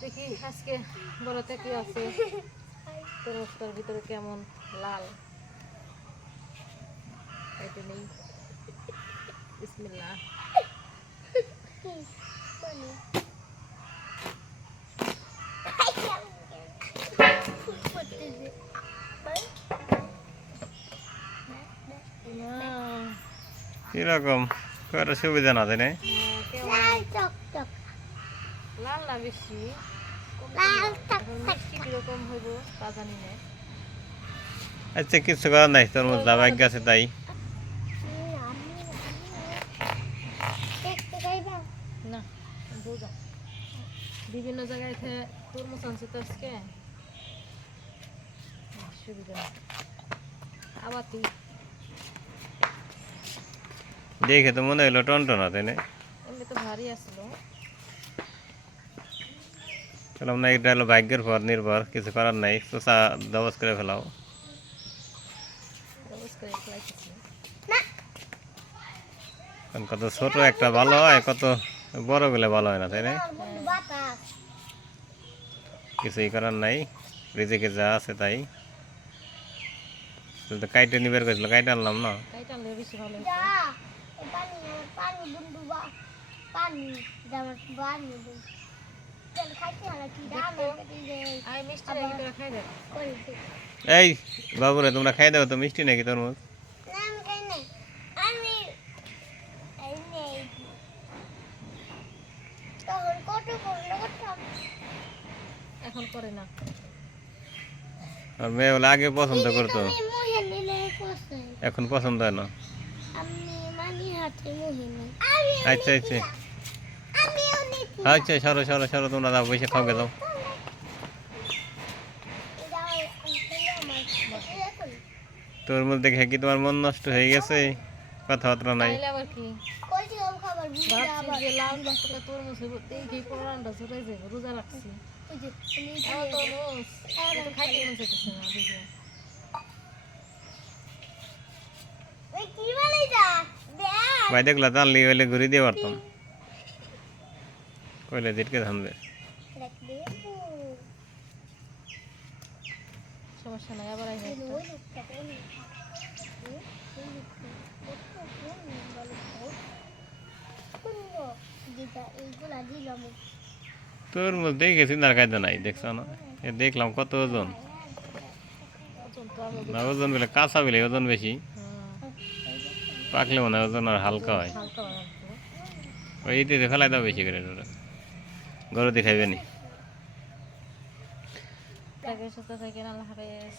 দেখি আজকে বড়তে কি আছে তরমুজটার ভিতরে কেমন লাল এটা নেই বিসমিল্লাহ কিরকম করে সুবিধা না তাই না লাল না বেশি মিষ্টি কিরকম হইব তা জানি না আচ্ছা কিছু করার নাই তরমুজ লাভ গেছে তাই না বোঝা বিভিন্ন জায়গায় তরমুজ আনছে তো আজকে সুবিধা আবার তুই দেখে তো মনে হইলো টনটনা তাই না এমনি তো ভারী আসলো বললাম না এটা হলো ভাগ্যের পর নির্ভর কিছু করার নাই চোষা দবজ করে ফেলাও কারণ কত ছোট একটা ভালো হয় কত বড় গুলো ভালো হয় না তাই না কিছুই করার নাই রিজিকে যা আছে তাই তো কাইটে নিবার করেছিল কাইটে আনলাম না কাইটা আনলে বেশি ভালো এই বাবুরে তোমরা খাই দাও তো মিষ্টি নাকি তরমুজ এখন করে না আর মেয়ে বলে আগে পছন্দ করতো এখন পছন্দ হয় না আচ্ছা আচ্ছা আচ্ছা সরো সরো সরো তোমরা দাও বসে খাওয়া দাও তরমুজ দেখে কি তোমার মন নষ্ট হয়ে গেছে কথাবার্তা নাই আবার কি ভাবছি যে লাল গাছটা তরমুজ হইব দেখি কোরআনটা ঝরে যাবে রোজা রাখছি তরমুজ তো খাইতে মন চাইতেছে না দেখি ভাই দেখলা জানলি হইলে ঘুরে দিয়ে পারতাম কইলে দিটকে থামবে সমস্যা নাই আবার আইবে তরমুজ দেখেছি না কায়দা নাই দেখছ না এ দেখলাম কত ওজন না ওজন বলে কাঁচা বলে ওজন বেশি পাকলে মনে হয় ওজন আর হালকা হয় ওই ইতে ফেলাই দাও বেশি করে গরু দিয়ে খাইবে নি সাথে থাকেন আল্লাহ হাফেজ